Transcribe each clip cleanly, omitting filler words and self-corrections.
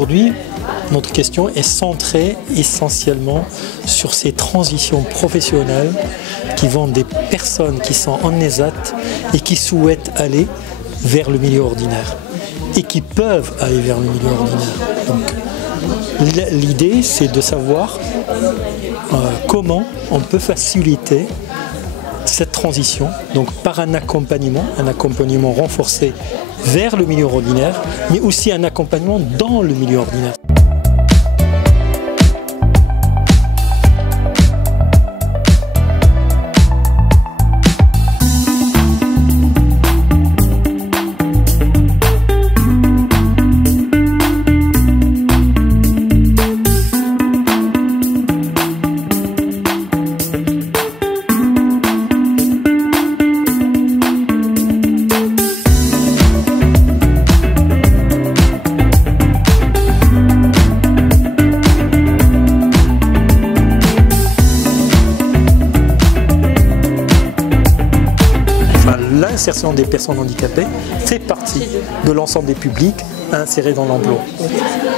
aujourd'hui, notre question est centrée essentiellement sur ces transitions professionnelles qui vont des personnes qui sont en ESAT et qui souhaitent aller vers le milieu ordinaire et qui peuvent aller vers le milieu ordinaire. Donc, l'idée, c'est de savoir comment on peut faciliter cette transition, donc par un accompagnement renforcé vers le milieu ordinaire, mais aussi un accompagnement dans le milieu ordinaire. L'insertion des personnes handicapées fait partie de l'ensemble des publics insérés dans l'emploi.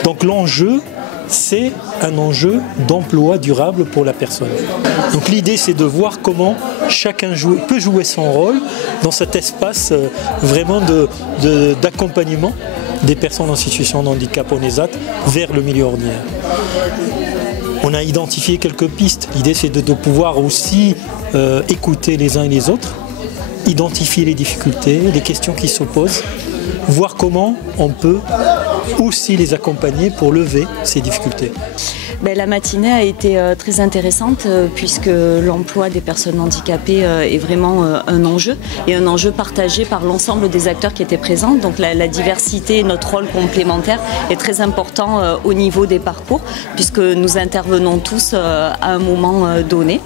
Donc l'enjeu, c'est un enjeu d'emploi durable pour la personne. Donc l'idée, c'est de voir comment chacun peut jouer son rôle dans cet espace vraiment d'accompagnement des personnes en situation de handicap en ESAT vers le milieu ordinaire. On a identifié quelques pistes. L'idée, c'est de pouvoir aussi écouter les uns et les autres, identifier les difficultés, les questions qui s'opposent, voir comment on peut aussi les accompagner pour lever ces difficultés. La matinée a été très intéressante puisque l'emploi des personnes handicapées est vraiment un enjeu et un enjeu partagé par l'ensemble des acteurs qui étaient présents. Donc la diversité et notre rôle complémentaire est très important au niveau des parcours puisque nous intervenons tous à un moment donné.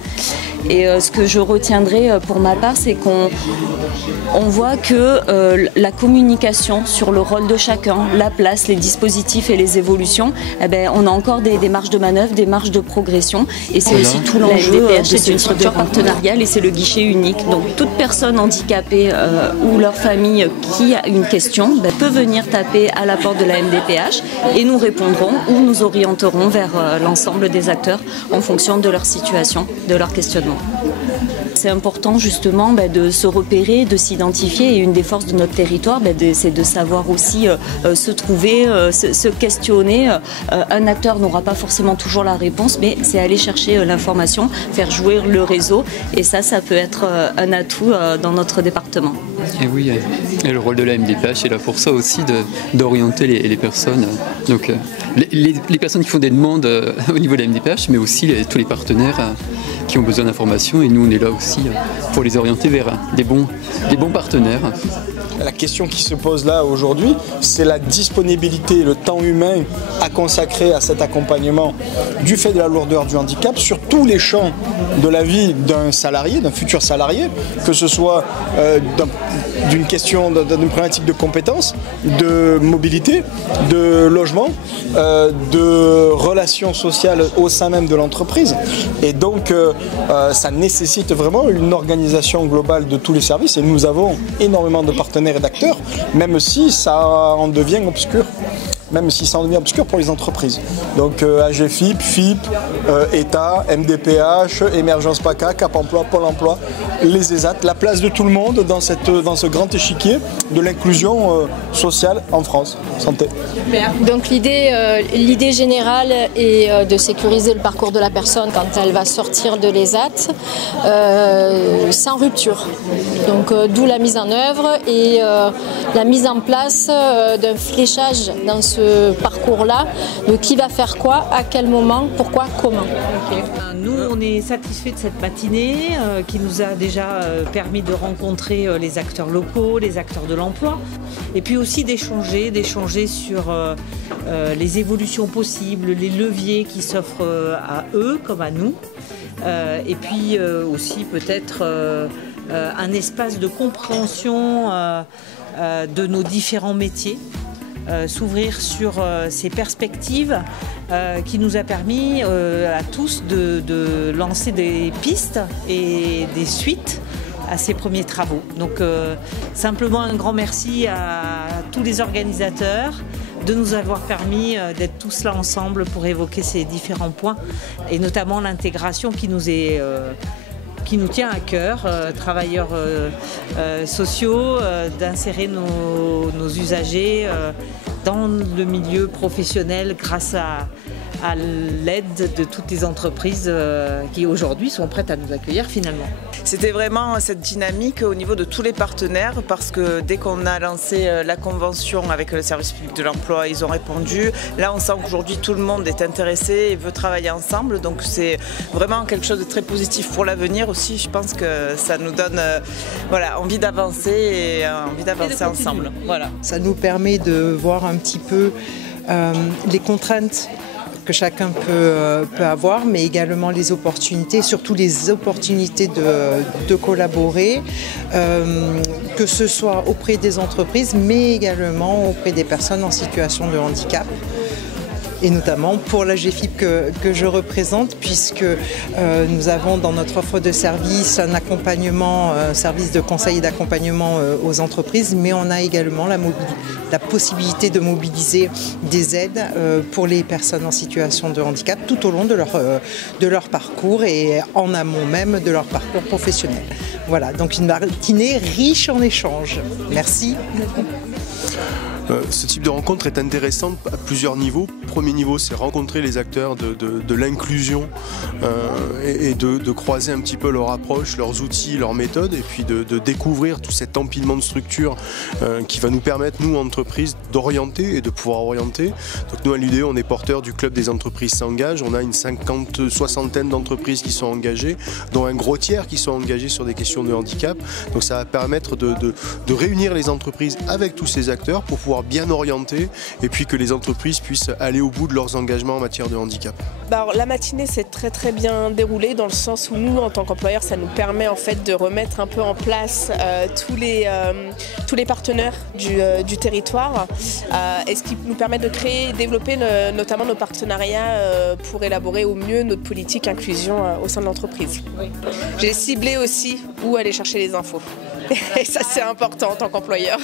Et ce que je retiendrai pour ma part, c'est qu'on voit que la communication sur le rôle de chacun, la place, les dispositifs et les évolutions, on a encore des marges de manœuvre, des marges de progression. Et c'est aussi tout l'enjeu de cette structure partenariale et c'est le guichet unique. Donc toute personne handicapée ou leur famille qui a une question peut venir taper à la porte de la MDPH et nous répondrons ou nous orienterons vers l'ensemble des acteurs en fonction de leur situation, de leur questionnement. C'est important justement de se repérer, de s'identifier et une des forces de notre territoire, c'est de savoir aussi se trouver, se questionner. Un acteur n'aura pas forcément toujours la réponse, mais c'est aller chercher l'information, faire jouer le réseau et ça peut être un atout dans notre département. Et oui, et le rôle de la MDPH est là pour ça aussi, d'orienter les personnes. Donc les personnes qui font des demandes au niveau de la MDPH, mais aussi tous les partenaires qui ont besoin d'informations et nous on est là aussi pour les orienter vers des bons partenaires. La question qui se pose là aujourd'hui, c'est la disponibilité, le temps humain à consacrer à cet accompagnement du fait de la lourdeur du handicap sur tous les champs de la vie d'un salarié, d'un futur salarié, que ce soit d'une question, d'une problématique de compétences, de mobilité, de logement, de relations sociales au sein même de l'entreprise. Et donc, ça nécessite vraiment une organisation globale de tous les services et nous avons énormément de partenaires et d'acteurs, même si ça en devient obscur. Pour les entreprises. Donc AGFIP, FIP, État, MDPH, Émergence PACA, Cap Emploi, Pôle Emploi, les ESAT, la place de tout le monde dans ce grand échiquier de l'inclusion sociale en France. Santé. Donc l'idée générale est de sécuriser le parcours de la personne quand elle va sortir de l'ESAT sans rupture. Donc d'où la mise en œuvre et la mise en place d'un fléchage dans ce parcours-là, de qui va faire quoi, à quel moment, pourquoi, comment. Okay. Nous, on est satisfaits de cette matinée qui nous a déjà permis de rencontrer les acteurs locaux, les acteurs de l'emploi, et puis aussi d'échanger sur les évolutions possibles, les leviers qui s'offrent à eux comme à nous, et puis aussi peut-être un espace de compréhension de nos différents métiers. S'ouvrir sur ces perspectives qui nous a permis à tous de lancer des pistes et des suites à ces premiers travaux. Donc simplement un grand merci à tous les organisateurs de nous avoir permis d'être tous là ensemble pour évoquer ces différents points, et notamment l'intégration qui nous tient à cœur, travailleurs sociaux, d'insérer nos usagers dans le milieu professionnel grâce à l'aide de toutes les entreprises qui aujourd'hui sont prêtes à nous accueillir finalement. C'était vraiment cette dynamique au niveau de tous les partenaires, parce que dès qu'on a lancé la convention avec le service public de l'emploi, ils ont répondu. Là, on sent qu'aujourd'hui tout le monde est intéressé et veut travailler ensemble, donc c'est vraiment quelque chose de très positif pour l'avenir aussi. Je pense que ça nous donne envie d'avancer et envie d'avancer ensemble. Voilà. Ça nous permet de voir un petit peu les contraintes que chacun peut avoir, mais également les opportunités, surtout les opportunités de collaborer, que ce soit auprès des entreprises, mais également auprès des personnes en situation de handicap. Et notamment pour la GFIP que je représente, puisque nous avons dans notre offre de service un accompagnement, service de conseil et d'accompagnement aux entreprises, mais on a également la possibilité de mobiliser des aides pour les personnes en situation de handicap tout au long de leur parcours et en amont même de leur parcours professionnel. Voilà, donc une matinée riche en échanges. Merci. Ce type de rencontre est intéressant à plusieurs niveaux. Premier niveau, c'est rencontrer les acteurs de l'inclusion et de croiser un petit peu leur approche, leurs outils, leurs méthodes, et puis de découvrir tout cet empilement de structures qui va nous permettre, nous, entreprises, d'orienter et de pouvoir orienter. Donc nous, à l'UDE, on est porteur du club des entreprises s'engagent. On a une soixantaine d'entreprises qui sont engagées, dont un gros tiers qui sont engagés sur des questions de handicap. Donc ça va permettre de réunir les entreprises avec tous ces acteurs pour pouvoir bien orienter, et puis que les entreprises puissent aller au bout de leurs engagements en matière de handicap. Alors, la matinée s'est très bien déroulée, dans le sens où nous, en tant qu'employeurs, ça nous permet en fait de remettre un peu en place tous les partenaires du territoire, et ce qui nous permet de créer et développer notamment nos partenariats pour élaborer au mieux notre politique inclusion au sein de l'entreprise. Oui. J'ai ciblé aussi où aller chercher les infos. Et ça, c'est important en tant qu'employeur.